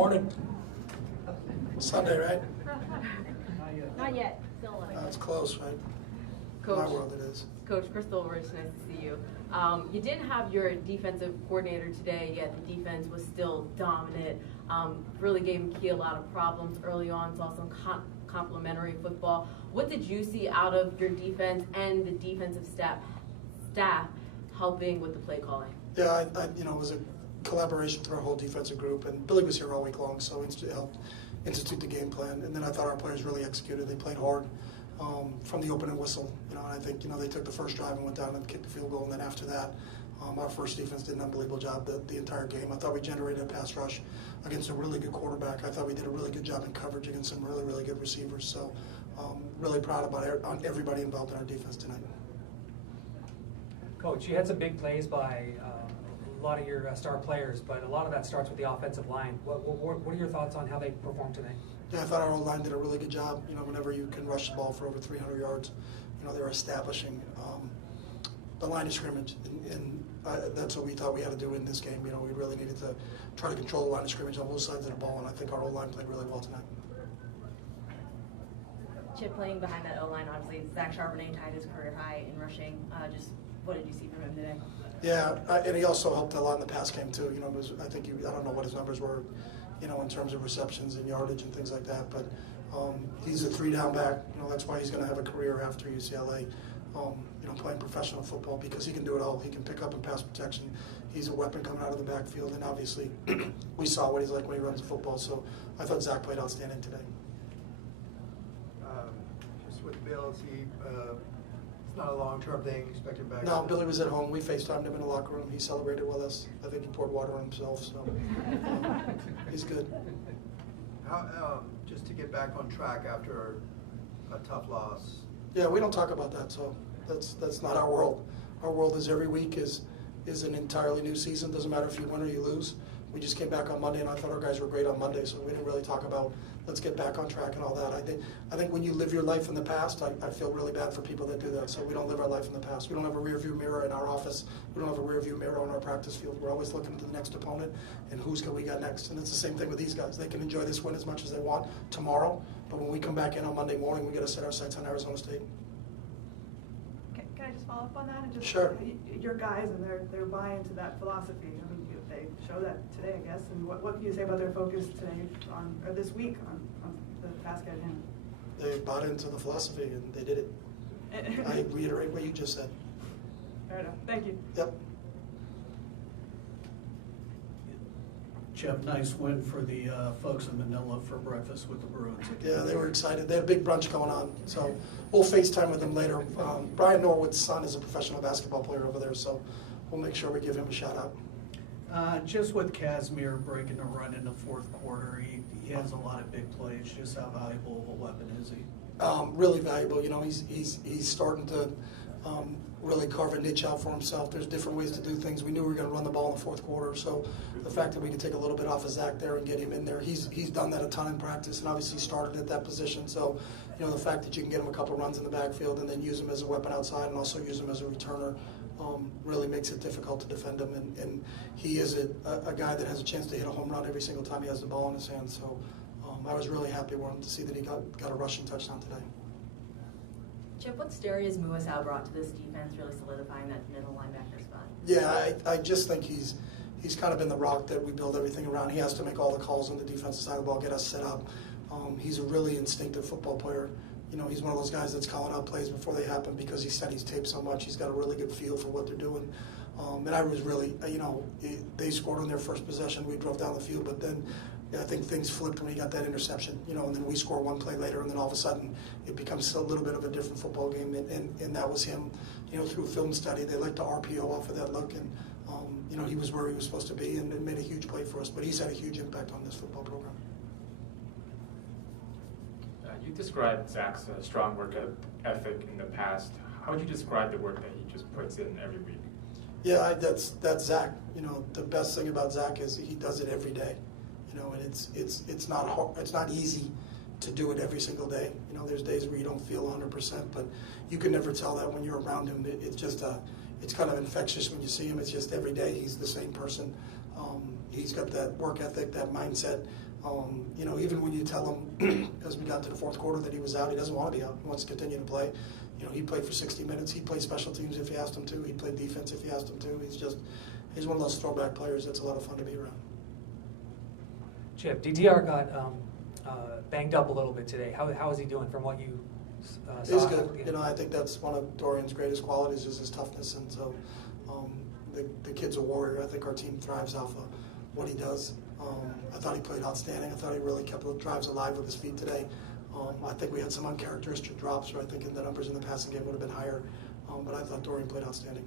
Morning. Sunday, right? Not yet. Still It's close, right? Coach, In my world it is. Coach Crystal, it's nice to see you. You didn't have your defensive coordinator today, yet the defense was still dominant. Really gave McKee a lot of problems early on, saw some complimentary football. What did you see out of your defense and the defensive staff helping with the play calling? Yeah, it was a collaboration through our whole defensive group, and Billy was here all week long, so it helped institute the game plan. And then I thought our players really executed. They played hard from the opening whistle, and I think they took the first drive and went down and kicked the field goal. And then after that, our first defense did an unbelievable job the entire game. I thought we generated a pass rush against a really good quarterback. I thought we did a really good job in coverage against some really, really good receivers. So really proud about everybody involved in our defense tonight. Coach, you had some big plays by a lot of your star players, but a lot of that starts with the offensive line. What are your thoughts on how they performed today? Yeah, I thought our O-line did a really good job. Whenever you can rush the ball for over 300 yards, they're establishing the line of scrimmage, and that's what we thought we had to do in this game. We really needed to try to control the line of scrimmage on both sides of the ball, and I think our O-line played really well tonight. Chip, playing behind that O-line, obviously, Zach Charbonnet tied his career high in rushing. Just what did you see from him today? Yeah, and he also helped a lot in the pass game too. I think I don't know what his numbers were, in terms of receptions and yardage and things like that. But he's a 3-down back. That's why he's going to have a career after UCLA. Playing professional football, because he can do it all. He can pick up and pass protection. He's a weapon coming out of the backfield, and obviously we saw what he's like when he runs the football. So I thought Zach played outstanding today. Just with Bill, it's not a long-term thing. Expected back. No, Billy was at home. We FaceTimed him in the locker room. He celebrated with us. I think he poured water on himself, so he's good. How, just to get back on track after a tough loss. Yeah, we don't talk about that, so that's not our world. Our world is every week is an entirely new season. Doesn't matter if you win or you lose. We just came back on Monday, and I thought our guys were great on Monday, so we didn't really talk about let's get back on track and all that. I think when you live your life in the past, I feel really bad for people that do that. So we don't live our life in the past. We don't have a rear view mirror in our office. We don't have a rear view mirror on our practice field. We're always looking to the next opponent and who's we got next. And it's the same thing with these guys. They can enjoy this win as much as they want tomorrow, but when we come back in on Monday morning, we got to set our sights on Arizona State. Can I just follow up on that? And just, sure. Your guys and their buy-in to that philosophy. I mean, they show that today, I guess. And what can you say about their focus today or this week on the task at hand? They bought into the philosophy and they did it. I reiterate what you just said. Fair enough. Thank you. Yep. Chip, nice win for the folks in Manila for breakfast with the Bruins. Yeah, they were excited. They had a big brunch going on, so we'll FaceTime with them later. Brian Norwood's son is a professional basketball player over there, so we'll make sure we give him a shout out. Just with Casimir breaking a run in the fourth quarter, he has a lot of big plays. Just how valuable of a weapon is he? Really valuable. He's starting to really carve a niche out for himself. There's different ways to do things. We knew we were going to run the ball in the fourth quarter, so the fact that we could take a little bit off of Zach there and get him in there, he's done that a ton in practice, and obviously started at that position. So, the fact that you can get him a couple runs in the backfield and then use him as a weapon outside and also use him as a returner really makes it difficult to defend him. And he is a guy that has a chance to hit a home run every single time he has the ball in his hand. So I was really happy for him to see that he got a rushing touchdown today. Chip, what's Darius Muasau brought to this defense, really solidifying that middle linebacker spot? Yeah, I just think he's kind of been the rock that we build everything around. He has to make all the calls on the defensive side of the ball, get us set up. He's a really instinctive football player. He's one of those guys that's calling out plays before they happen because he studies tape so much. He's got a really good feel for what they're doing. And I was really, they scored on their first possession. We drove down the field, but then I think things flipped when he got that interception, and then we score one play later, and then all of a sudden it becomes a little bit of a different football game, and that was him, through film study. They liked to RPO off of that look, and, he was where he was supposed to be and made a huge play for us, but he's had a huge impact on this football program. You described Zach's strong work ethic in the past. How would you describe the work that he just puts in every week? Yeah, that's Zach. The best thing about Zach is he does it every day. And it's not hard, it's not easy to do it every single day. There's days where you don't feel 100%, but you can never tell that when you're around him. It's just it's kind of infectious when you see him. It's just every day he's the same person. He's got that work ethic, that mindset. You know, even when you tell him as we got to the fourth quarter that he was out, he doesn't want to be out. He wants to continue to play. You know, he played for 60 minutes. He played special teams if you asked him to. He played defense if you asked him to. He's one of those throwback players that's a lot of fun to be around. Chip, DTR got banged up a little bit today. How is he doing from what you saw? He's good. You know, I think that's one of Dorian's greatest qualities is his toughness, and so the kid's a warrior. I think our team thrives off of what he does. I thought he played outstanding. I thought he really kept the drives alive with his feet today. I think we had some uncharacteristic drops, where I think the numbers in the passing game would have been higher, but I thought Dorian played outstanding.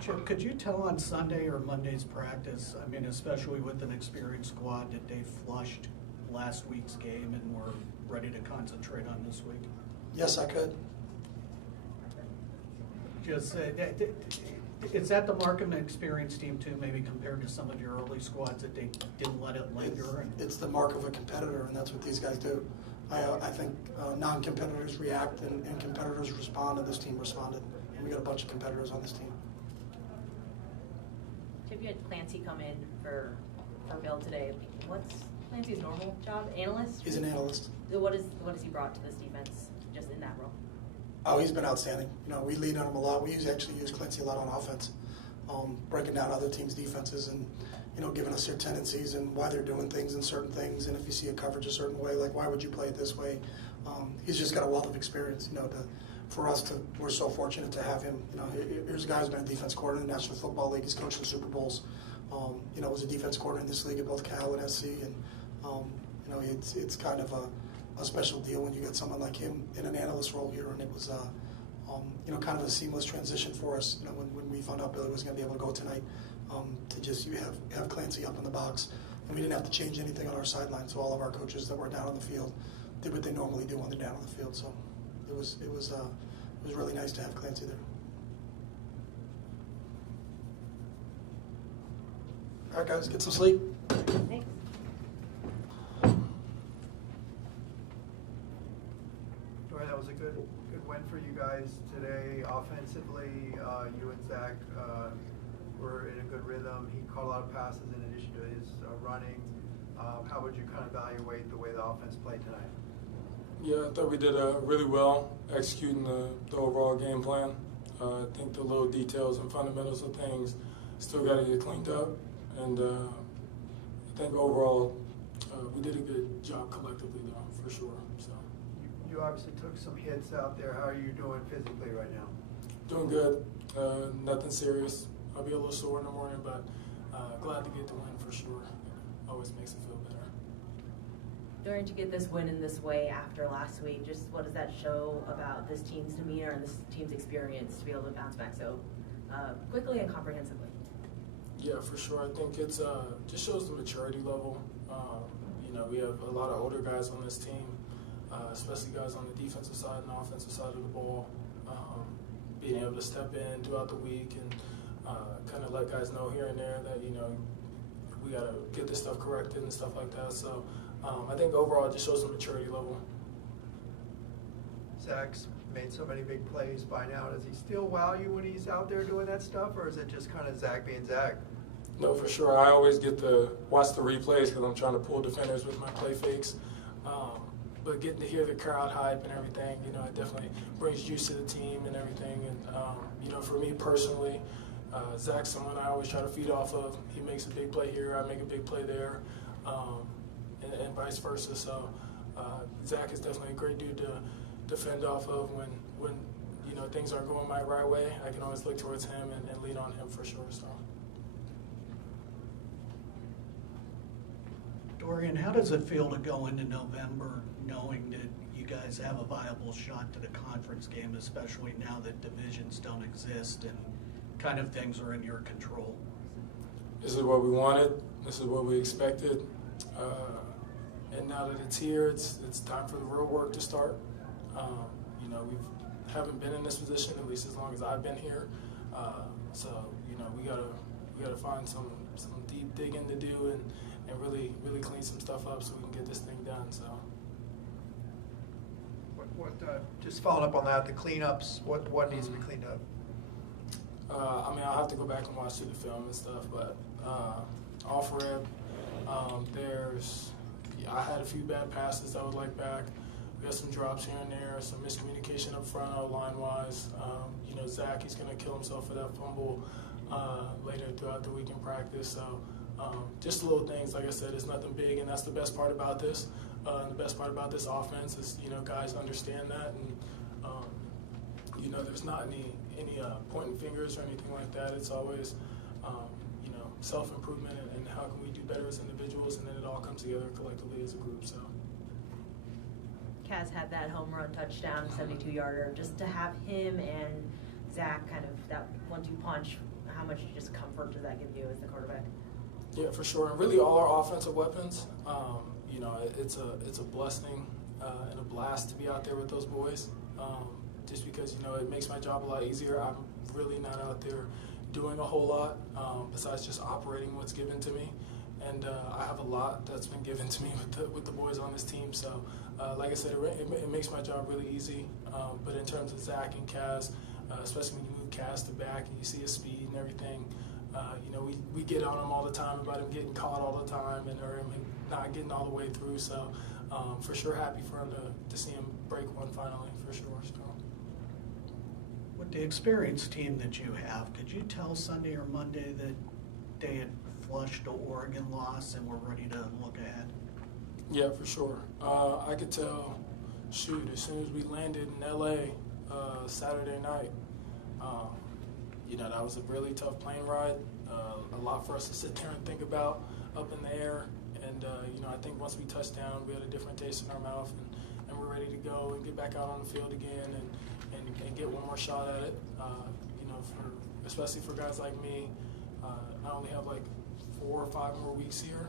Chip, could you tell on Sunday or Monday's practice, I mean, especially with an experienced squad, that they flushed last week's game and were ready to concentrate on this week? Yes, I could. Just, is that the mark of an experienced team too, maybe compared to some of your early squads, that they didn't let it linger? It's the mark of a competitor, and that's what these guys do. I think non-competitors react and competitors respond, and this team responded. And we got a bunch of competitors on this team. Chip, you had Clancy come in for Bill today. What's Clancy's normal job? Analyst? He's an analyst. What has he brought to this defense just in that role? Oh, he's been outstanding. You know, we lean on him a lot. We actually use Clancy a lot on offense, breaking down other teams' defenses and, you know, giving us their tendencies and why they're doing things and certain things. And if you see a coverage a certain way, like, why would you play it this way? He's just got a wealth of experience, you know, we're so fortunate to have him. You know, here's a guy who's been a defense coordinator in the National Football League. He's coached the Super Bowls. You know, was a defense coordinator in this league at both Cal and SC. And, you know, it's kind of a special deal when you get someone like him in an analyst role here. And it was, you know, kind of a seamless transition for us, you know, when we found out Billy was going to be able to go tonight, to just have Clancy up in the box. And we didn't have to change anything on our sideline. So all of our coaches that were down on the field did what they normally do when they're down on the field. So it was really nice to have Clancy there. All right, guys, get some sleep. Thanks. Dorian, that was a good win for you guys today. Offensively, you and Zach were in a good rhythm. He caught a lot of passes in addition to his running. How would you kind of evaluate the way the offense played tonight? Yeah, I thought we did really well executing the overall game plan. I think the little details and fundamentals of things still got to get cleaned up. And I think overall we did a good job collectively, though, for sure. So You obviously took some hits out there. How are you doing physically right now? doing good. Nothing serious. I'll be a little sore in the morning, but glad to get the win for sure. Always makes it feel better. Dorian, to get this win in this way after last week, just what does that show about this team's demeanor and this team's experience to be able to bounce back so quickly and comprehensively? Yeah, for sure. I think it's just shows the maturity level. You know, we have a lot of older guys on this team, especially guys on the defensive side and offensive side of the ball. Being able to step in throughout the week and kind of let guys know here and there that, you know, we got to get this stuff corrected and stuff like that. So I think overall it just shows the maturity level. Zach's made so many big plays by now. Does he still wow you when he's out there doing that stuff, or is it just kind of Zach being Zach? No, for sure. I always get to watch the replays because I'm trying to pull defenders with my play fakes. But getting to hear the crowd hype and everything, you know, it definitely brings juice to the team and everything. And, you know, for me personally, Zach's someone I always try to feed off of. He makes a big play here, I make a big play there, and vice versa. So Zach is definitely a great dude to defend off of when you know, things aren't going my right way. I can always look towards him and lean on him for sure. So. Dorian, how does it feel to go into November knowing that you guys have a viable shot to the conference game, especially now that divisions don't exist and kind of things are in your control? This is what we wanted. This is what we expected. And now that it's here, it's time for the real work to start. You know, we haven't been in this position at least as long as I've been here. So you know, we gotta find some deep digging to do and really clean some stuff up so we can get this thing done. So. Just following up on that, the cleanups. What needs to be cleaned up? I mean, I'll have to go back and watch through the film and stuff, but off rip, I had a few bad passes I would like back. We got some drops here and there, some miscommunication up front, line-wise. Zach, he's going to kill himself for that fumble later throughout the week in practice. So just little things, like I said, it's nothing big, and that's the best part about this. The best part about this offense is, guys understand that, and there's not any pointing fingers or anything like that. It's always, self-improvement and how can we do better as individuals, and then it all comes together collectively as a group. So. Kaz had that home run touchdown, 72-yarder. Just to have him and Zach kind of that 1-2 punch, how much just comfort does that give you as the quarterback? Yeah, for sure. And really all our offensive weapons, it's a blessing and a blast to be out there with those boys. Just because, it makes my job a lot easier. I'm really not out there doing a whole lot besides just operating what's given to me. And I have a lot that's been given to me with the boys on this team. So, like I said, it makes my job really easy. But in terms of Zach and Kaz, especially when you move Kaz to back and you see his speed and everything, we get on him all the time about him getting caught all the time or him not getting all the way through. So, for sure, happy for him to see him break one finally, for sure. So. With the experienced team that you have, could you tell Sunday or Monday that they had flushed the Oregon loss and were ready to look ahead? Yeah, for sure. I could tell, as soon as we landed in LA Saturday night, that was a really tough plane ride, a lot for us to sit there and think about up in the air. And, I think once we touched down, we had a different taste in our mouth, and we're ready to go and get back out on the field again and get one more shot at it. Especially for guys like me, I only have like 4 or 5 more weeks here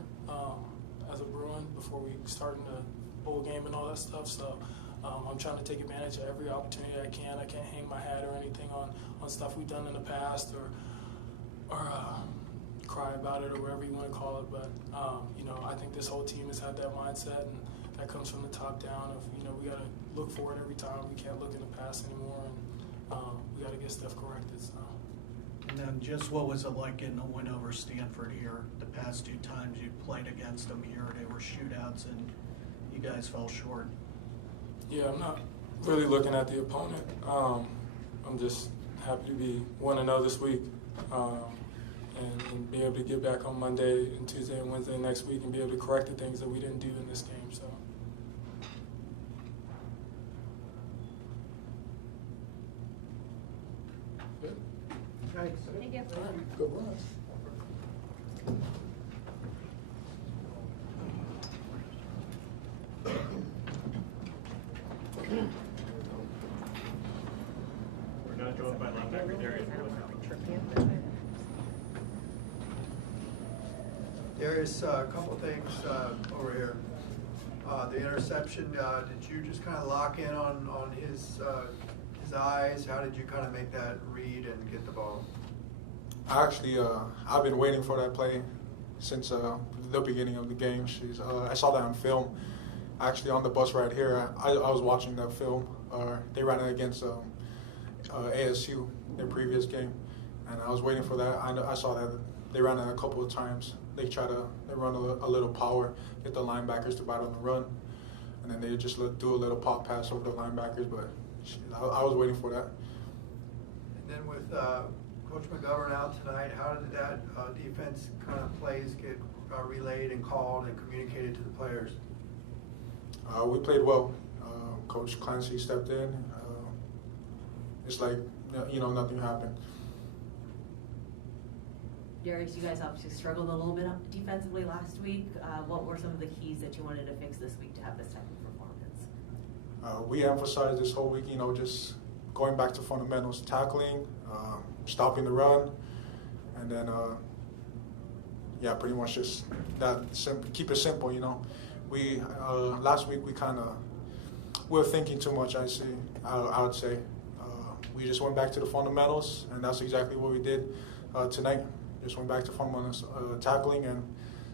as a Bruin before we start in the bowl game and all that stuff. So I'm trying to take advantage of every opportunity I can. I can't hang my hat or anything on stuff we've done in the past or cry about it or whatever you want to call it. But, I think this whole team has had that mindset, and that comes from the top down of, we got to look forward every time. We can't look in the past anymore, and we got to get stuff corrected. So. And then just what was it like getting a win over Stanford here? The past 2 times you played against them here, they were shootouts, and you guys fell short. Yeah, I'm not really looking at the opponent. I'm just happy to be 1-0 this week and be able to get back on Monday and Tuesday and Wednesday next week and be able to correct the things that we didn't do in this game. So. Good. Thanks. Thank you. All right, good run. We're now joined by linebacker Darius Muasau. Darius, a couple things over here. The interception, did you just kind of lock in on his eyes? How did you kind of make that read and get the ball? Actually, I've been waiting for that play since the beginning of the game. I saw that on film. Actually, on the bus right here, I was watching that film. They ran it against ASU, their previous game, and I was waiting for that. I saw that they ran it a couple of times. They run a little power, get the linebackers to bite on the run, and then they just do a little pop pass over the linebackers. But I was waiting for that. And then with Coach McGovern out tonight, how did that defense kind of plays get relayed and called and communicated to the players? We played well. Coach Clancy stepped in. It's like, nothing happened. Darius, you guys obviously struggled a little bit defensively last week. What were some of the keys that you wanted to fix this week to have this type of performance? We emphasized this whole week, just going back to fundamentals, tackling, stopping the run, and then, pretty much just that. Keep it simple, We last week we were thinking too much. I would say we just went back to the fundamentals, and that's exactly what we did tonight. Just went back to fundamentals, tackling and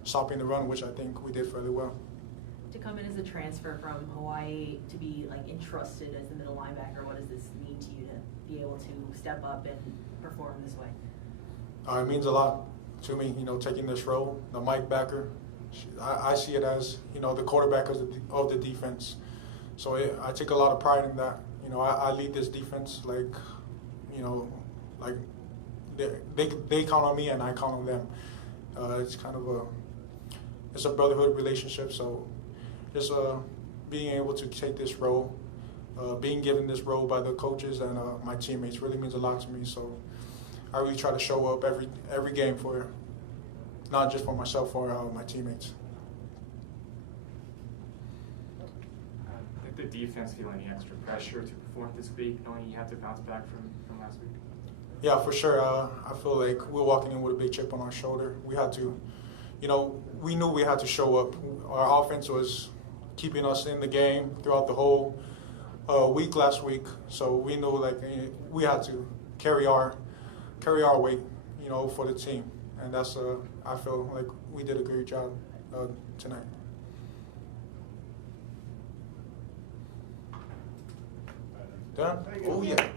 stopping the run, which I think we did fairly well. to come in as a transfer from Hawaii to be like entrusted as the middle linebacker? What does this mean to you to be able to step up and perform this way? It means a lot to me, taking this role, the Mike backer. I see it as, the quarterback of the defense. So I take a lot of pride in that. I lead this defense like they count on me and I count on them. It's kind of it's a brotherhood relationship. So just being able to take this role, being given this role by the coaches and my teammates really means a lot to me. So I really try to show up every game for, not just for myself, for my teammates. Did the defense feel any extra pressure to perform this week, knowing you had to bounce back from last week? Yeah, for sure. I feel like we're walking in with a big chip on our shoulder. We had to, we knew we had to show up. Our offense was keeping us in the game throughout the whole week last week. So we knew we had to carry our weight, for the team. And that's I feel like we did a great job tonight. Done? Oh yeah.